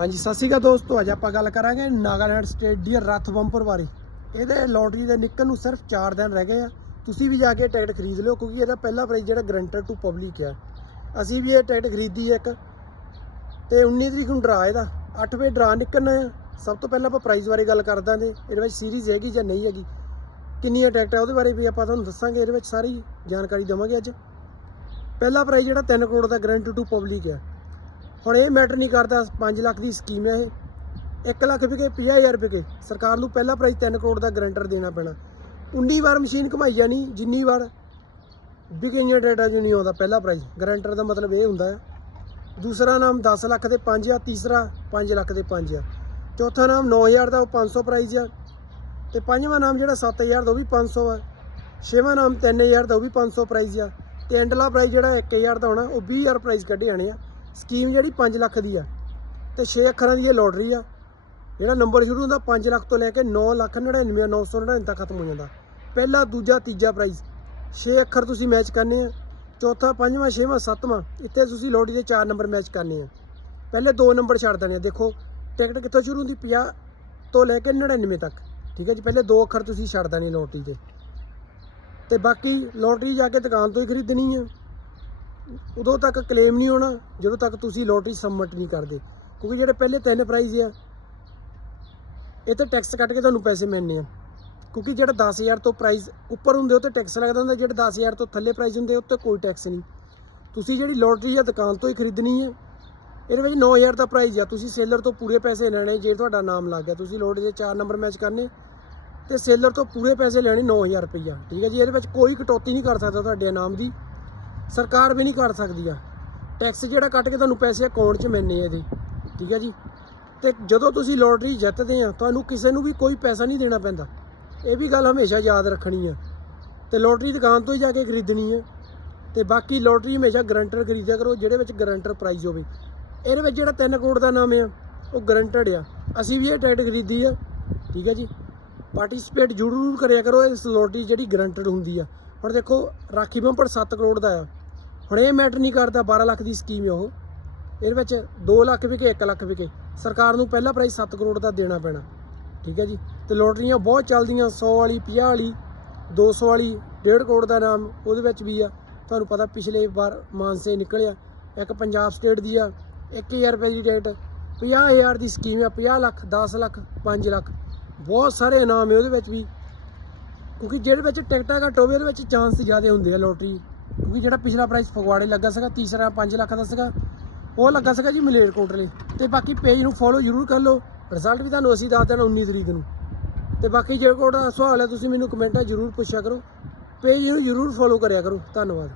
ਹਾਂਜੀ, ਸਤਿ ਸ਼੍ਰੀ ਅਕਾਲ ਦੋਸਤੋ, ਅੱਜ ਆਪਾਂ ਗੱਲ ਕਰਾਂਗੇ ਨਾਗਾਲੈਂਡ ਸਟੇਟ ਦੀ ਰੱਥ ਬੰਪਰ ਬਾਰੇ। ਇਹਦੇ ਲੋਟਰੀ ਦੇ ਨਿਕਲਣ ਨੂੰ ਸਿਰਫ 4 ਦਿਨ ਰਹਿ ਗਏ ਆ। ਤੁਸੀਂ ਵੀ ਜਾ ਕੇ ਟਿਕਟ ਖਰੀਦ ਲਿਓ, ਕਿਉਂਕਿ ਇਹਦਾ ਪਹਿਲਾ ਪ੍ਰਾਈਜ਼ ਜਿਹੜਾ ਗਰੰਟਰ ਟੂ ਪਬਲਿਕ ਆ। ਅਸੀਂ ਵੀ ਇਹ ਟਿਕਟ ਖਰੀਦੀ ਹੈ ਇੱਕ। ਤੇ 19 ਤਰੀਕ ਨੂੰ ਡਰਾ ਇਹਦਾ। 8 ਵਜੇ ਡਰਾ ਨਿਕਲਣਾ ਆ। ਸਭ ਤੋਂ ਪਹਿਲਾਂ ਆਪਾਂ ਪ੍ਰਾਈਜ਼ ਬਾਰੇ ਗੱਲ ਕਰ ਦਾਂਗੇ, ਇਹਦੇ ਵਿੱਚ ਸੀਰੀਜ਼ ਹੈਗੀ ਜਾਂ ਨਹੀਂ ਹੈਗੀ। ਕਿੰਨੀਆਂ ਟਿਕਟ ਆ ਉਹਦੇ ਬਾਰੇ ਵੀ ਆਪਾਂ ਤੁਹਾਨੂੰ ਦੱਸਾਂਗੇ, ਇਹਦੇ ਵਿੱਚ ਸਾਰੀ ਜਾਣਕਾਰੀ ਦਵਾਂਗੇ ਅੱਜ। ਪਹਿਲਾ ਪ੍ਰਾਈਜ਼ ਜਿਹੜਾ 3 ਕਰੋੜ ਦਾ ਗਰੰਟਰ ਟੂ ਪਬਲਿਕ ਹੈ ਹੁਣ ਇਹ ਮੈਟਰ ਨਹੀਂ ਕਰਦਾ 5 ਲੱਖ ਦੀ ਸਕੀਮ ਹੈ ਇਹ। 1 ਲੱਖ ਵਿਕੇ 50000 ਵਿਕੇ ਸਰਕਾਰ ਨੂੰ ਪਹਿਲਾ ਪ੍ਰਾਈਜ਼ 3 ਕਰੋੜ ਦਾ ਗਰੰਟਰ ਦੇਣਾ ਪੈਣਾ। 19 ਵਾਰ ਮਸ਼ੀਨ ਘਮਾਈ ਜਾਣੀ ਜਿੰਨੀ ਵਾਰ ਵਿਕਈਆਂ ਡੇਟਾ ਜੀ ਨਹੀਂ ਆਉਂਦਾ ਪਹਿਲਾ ਪ੍ਰਾਈਜ਼ ਗਰੰਟਰ ਦਾ ਮਤਲਬ ਇਹ ਹੁੰਦਾ ਹੈ। ਦੂਸਰਾ ਨਾਮ 10 ਲੱਖ ਦੇ 5 ਆ, ਤੀਸਰਾ 5 ਲੱਖ ਦੇ 5 ਆ। ਚੌਥਾ ਨਾਮ 9000 ਦਾ, ਉਹ 500 ਪ੍ਰਾਈਜ਼ ਆ। ਤੇ ਪੰਜਵਾਂ ਨਾਮ ਜਿਹੜਾ 7000 ਦਾ, ਉਹ ਵੀ 500 ਆ। ਛੇਵਾਂ ਨਾਮ 3000 ਦਾ, ਉਹ ਵੀ 500 ਪ੍ਰਾਈਜ਼ ਆ। ਤੇ ਐਂਡਲਾ ਪ੍ਰਾਈਜ਼ ਜਿਹੜਾ 1000 ਦਾ ਹੋਣਾ, ਉਹ 20000 ਪ੍ਰਾਈਜ਼ ਕੱਢੇ ਜਾਣੇ ਆ। ਸਕੀਮ ਜਿਹੜੀ 5 ਲੱਖ ਦੀ ਆ ਤੇ 6 ਅੱਖਰਾਂ ਦੀ ਇਹ ਲੋਟਰੀ ਆ। ਜਿਹੜਾ ਨੰਬਰ ਸ਼ੁਰੂ ਹੁੰਦਾ 5 ਲੱਖ ਤੋਂ ਲੈ ਕੇ 9 ਲੱਖ 99 999 ਤੱਕ ਖਤਮ ਹੋ ਜਾਂਦਾ। ਪਹਿਲਾ, ਦੂਜਾ, ਤੀਜਾ ਪ੍ਰਾਈਜ਼ 6 ਅੱਖਰ ਤੁਸੀਂ ਮੈਚ ਕਰਨੇ ਆ। ਚੌਥਾ, ਪੰਜਵਾਂ, ਛੇਵਾਂ, ਸੱਤਵਾਂ, ਇੱਥੇ ਤੁਸੀਂ ਲੋਟਰੀ ਦੇ 4 ਨੰਬਰ ਮੈਚ ਕਰਨੇ ਆ। ਪਹਿਲੇ ਦੋ ਨੰਬਰ ਛੱਡ ਦੇਣੇ ਆ। ਦੇਖੋ ਟਿਕਟ ਕਿੱਥੋਂ ਸ਼ੁਰੂ ਹੁੰਦੀ? 50 ਤੋਂ ਲੈ ਕੇ 99 ਤੱਕ। ਠੀਕ ਹੈ ਜੀ, ਪਹਿਲੇ ਦੋ ਅੱਖਰ ਤੁਸੀਂ ਛੱਡ ਦੇਣੇ ਲੋਟਰੀ ਦੇ ਤੇ ਬਾਕੀ ਲੋਟਰੀ ਜਾ ਕੇ ਦੁਕਾਨ ਤੋਂ ਹੀ ਖਰੀਦਣੀ ਆ। ਉਦੋਂ ਤੱਕ ਕਲੇਮ ਨਹੀਂ ਹੋਣਾ, ਜਦੋਂ ਤੱਕ ਤੁਸੀਂ ਲੋਟਰੀ ਸਬਮਿਟ ਨਹੀਂ ਕਰਦੇ। ਕਿਉਂਕਿ ਜਿਹੜੇ ਪਹਿਲੇ ਤਿੰਨ ਪ੍ਰਾਈਜ਼ ਆ, ਇਹ ਤੇ ਟੈਕਸ ਕੱਟ ਕੇ ਤੁਹਾਨੂੰ ਪੈਸੇ ਮਿਲਣੇ ਆ। ਕਿਉਂਕਿ ਜਿਹੜਾ 10000 ਤੋਂ ਪ੍ਰਾਈਜ਼ ਉੱਪਰ ਹੁੰਦੇ, ਉਹ ਤੇ ਟੈਕਸ ਲੱਗਦਾ ਹੁੰਦਾ, ਜਿਹੜੇ 10000 ਤੋਂ ਥੱਲੇ ਪ੍ਰਾਈਜ਼ ਹੁੰਦੇ, ਉਹ ਤੇ ਕੋਈ ਟੈਕਸ ਨਹੀਂ। ਤੁਸੀਂ ਜਿਹੜੀ ਲੋਟਰੀ ਆ ਦੁਕਾਨ ਤੋਂ ਹੀ ਖਰੀਦਣੀ ਹੈ ਇਹਦੇ ਵਿੱਚ 9000 ਦਾ ਪ੍ਰਾਈਜ਼ ਆ। ਤੁਸੀਂ ਸੇਲਰ ਤੋਂ ਪੂਰੇ ਪੈਸੇ ਲੈਣੇ, ਜੇ ਤੁਹਾਡਾ ਨਾਮ ਲੱਗ ਗਿਆ, ਤੁਸੀਂ ਲੋਟਰੀ ਦੇ 4 ਨੰਬਰ ਮੈਚ ਕਰਨੇ, ਤੇ ਸੇਲਰ ਤੋਂ ਪੂਰੇ ਪੈਸੇ ਲੈਣੇ 9000 ਰੁਪਈਆ। ਠੀਕ ਹੈ ਜੀ, ਇਹਦੇ ਵਿੱਚ ਕੋਈ ਕਟੌਤੀ ਨਹੀਂ ਕਰ ਸਕਦਾ ਤੁਹਾਡੇ ਇਨਾਮ ਦੀ। ਸਰਕਾਰ ਵੀ ਨਹੀਂ ਕਰ ਸਕਦੀ ਆ। ਟੈਕਸ ਜਿਹੜਾ ਕੱਟ ਕੇ ਤੁਹਾਨੂੰ ਪੈਸੇ ਅਕਾਊਂਟ 'ਚ ਮਿਲਣੇ ਆ ਇਹਦੇ? ਠੀਕ ਹੈ ਜੀ? ਤੇ ਜਦੋਂ ਤੁਸੀਂ ਲੋਟਰੀ ਜਿੱਤਦੇ ਆ, ਤੁਹਾਨੂੰ ਕਿਸੇ ਨੂੰ ਵੀ ਕੋਈ ਪੈਸਾ ਨਹੀਂ ਦੇਣਾ ਪੈਂਦਾ। ਇਹ ਵੀ ਗੱਲ ਹਮੇਸ਼ਾ ਯਾਦ ਰੱਖਣੀ ਆ। ਤੇ ਲੋਟਰੀ ਦੁਕਾਨ ਤੋਂ ਹੀ ਜਾ ਕੇ ਖਰੀਦਣੀ ਹੈ ਤੇ ਬਾਕੀ ਲੋਟਰੀ ਹਮੇਸ਼ਾ ਗਰੰਟਰ ਖਰੀਦਿਆ ਕਰੋ, ਜਿਹੜੇ ਵਿੱਚ ਗਰੰਟਰ ਪ੍ਰਾਈਜ਼ ਹੋਵੇ। ਇਹਦੇ ਵਿੱਚ ਜਿਹੜਾ 3 ਕਰੋੜ ਦਾ ਨਾਮ ਆ, ਉਹ ਗਰੰਟਡ ਆ। ਅਸੀਂ ਵੀ ਇਹ ਟਿਕਟ ਖਰੀਦੀ ਆ। ਠੀਕ ਹੈ ਜੀ? ਪਾਰਟਿਸਿਪੇਟ ਜ਼ਰੂਰ ਕਰਿਆ ਕਰੋ ਇਸ ਲੋਟਰੀ ਜਿਹੜੀ ਗਰੰਟਡ ਹੁੰਦੀ ਆ। ਹੁਣ ਦੇਖੋ, ਰਾਖੀ ਬੰਪਰ 7 ਕਰੋੜ ਦਾ ਆ। ਹੁਣ ਇਹ ਮੈਟਰ ਨਹੀਂ ਕਰਦਾ 12 ਲੱਖ ਦੀ ਸਕੀਮ ਆ ਉਹ। ਇਹਦੇ ਵਿੱਚ 2 ਲੱਖ ਵਿਕੇ 1 ਲੱਖ ਵਿਕੇ। ਸਰਕਾਰ ਨੂੰ ਪਹਿਲਾ ਪ੍ਰਾਈਜ਼ 7 ਕਰੋੜ ਦਾ ਦੇਣਾ ਪੈਣਾ। ਠੀਕ ਹੈ ਜੀ? ਤੇ ਲੋਟਰੀਆਂ ਬਹੁਤ ਚੱਲਦੀਆਂ 100 ਵਾਲੀ 50 ਵਾਲੀ 200 ਵਾਲੀ 1.5 ਕਰੋੜ ਦਾ ਨਾਮ ਉਹਦੇ ਵਿੱਚ ਵੀ ਆ। ਤੁਹਾਨੂੰ ਪਤਾ ਪਿਛਲੇ ਵਾਰ ਮਾਨਸੇ ਨਿਕਲਿਆ। ਇੱਕ ਪੰਜਾਬ ਸਟੇਟ ਦੀ ਆ 1000 ਰੁਪਏ ਦੀ ਟਿਕਟ 50000 ਦੀ ਸਕੀਮ ਆ 50 ਲੱਖ 10 ਲੱਖ 5 ਲੱਖ। ਬਹੁਤ ਸਾਰੇ ਇਨਾਮ ਹੈ ਉਹਦੇ ਵਿੱਚ ਵੀ। ਕਿਉਂਕਿ ਜਿਹੜੇ ਵਿੱਚ ਟਿਕਟਾਂ ਘੱਟ ਹੋਵੇ, ਉਹਦੇ ਵਿੱਚ ਚਾਂਸ ਜ਼ਿਆਦਾ ਹੁੰਦੇ ਆ ਲੋਟਰੀ। ਕਿਉਂਕਿ ਜਿਹੜਾ ਪਿਛਲਾ ਪ੍ਰਾਈਸ ਫਗਵਾੜੇ ਲੱਗਾ ਸੀਗਾ, ਤੀਸਰਾ 5 ਲੱਖ ਦਾ ਸੀਗਾ, ਉਹ ਲੱਗਾ ਸੀਗਾ ਜੀ ਮਲੇਰਕੋਟਲੇ ਤੇ ਬਾਕੀ ਪੇਜ ਨੂੰ ਫੋਲੋ ਜ਼ਰੂਰ ਕਰ ਲਓ। ਰਿਜ਼ਲਟ ਵੀ ਤੁਹਾਨੂੰ ਅਸੀਂ ਦੱਸ ਦੇਣਾ 19 ਤਰੀਕ ਨੂੰ। ਤੇ ਬਾਕੀ ਜਿਹੜਾ ਕੋਈ ਤੁਹਾਡਾ ਸਵਾਲ ਹੈ, ਤੁਸੀਂ ਮੈਨੂੰ ਕਮੈਂਟਾਂ ਜ਼ਰੂਰ ਪੁੱਛਿਆ ਕਰੋ। ਪੇਜ ਨੂੰ ਜ਼ਰੂਰ ਫੋਲੋ ਕਰਿਆ ਕਰੋ। ਧੰਨਵਾਦ।